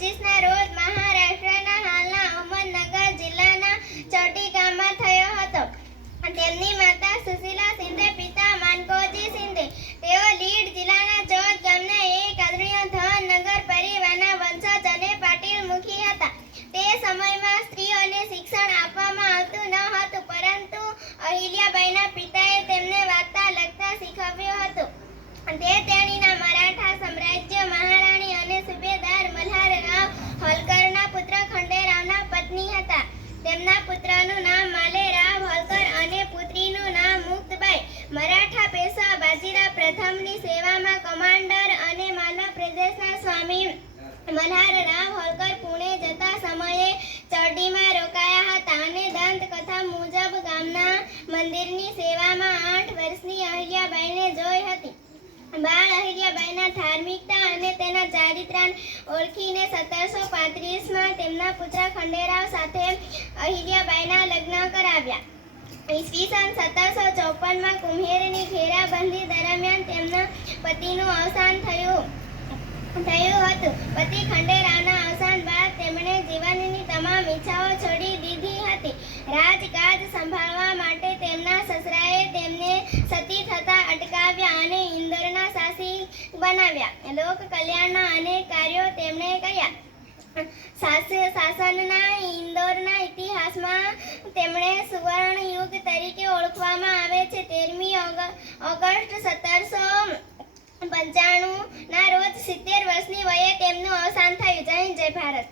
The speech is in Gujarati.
25ના રોજ મહારાષ્ટ્રના હાલના અહમદનગર જિલ્લાના ચરટી ગામમાં થયો હતો. તેમની માતા સુશીલા શિંદે, પિતા માનકોજી શિંદે. તેઓ લીડ જિલ્લાના ચોદ ગામના એક આદરણીય ધન નગર પરિવારના વંશજ અને પાટીલ મુખી હતા. તે સમયમાં સ્ત્રીઓને શિક્ષણ આપવામાં આવતું ન હતું, પરંતુ અહિલ્યાબાઈના પિતાએ તેમને વાંચતા લખતા શીખવ્યું હતું. તે તેણીના મરાઠા સામ્રાજ્ય મહારાણી અને સુબેદાર મલ્હારરાવ હોલકરના પુત્ર ખંડેરાવના પત્ની હતા. તેમના પુત્રનું નામ માલેરાવ હોલકર અને પુત્રીનું નામ મુક્તબાઈ. મરાઠા પેશવા બાજીરાવ પ્રથમની સેવામાં કમાન્ડર અને માલવા પ્રદેશના સ્વામી મલ્હારરાવ હોલકર પુણે જતા સમયે ચરડીમાં રોકાયા હતા અને દંતકથા મુજબ ગામના મંદિરની સેવામાં 8 વર્ષની અહિલ્યાબાઈને જોઈ હતી. બાળ અહિલ્યાબાઈના ધાર્મિકતા અને તેના ચારિત્રને ઓળખીને 1735માં તેમના પુત્ર ખંડેરાવ સાથે અહિલ્યાબાઈના લગ્ન કરાવ્યા. ઈસવીસન 1754માં કુમ્હેરની ઘેરાબંધી દરમિયાન તેમના પતિનું અવસાન થયું હતું. પતિ ખંડેરાવના અવસાન બાદ તેમણે જીવનની તમામ ઈચ્છાઓ છોડી દીધી હતી. રાજકાજ સંભાળવા માટે તેમના સસરાએ તેમને સતી થતા અટકાવ્યા અને ઇન્દોરના શાસક બનાવ્યા. લોક કલ્યાણના અનેક કાર્યો તેમણે કર્યા. શાસનના ઇન્દોરના ઇતિહાસમાં તેમણે સુવર્ણ યુગ તરીકે ઓળખવામાં આવે છે. 13મી ઓગસ્ટ 1795ના રોજ 70 વર્ષની વયે તેમનું અવસાન થયું. જય હિન્દ, જય ભારત.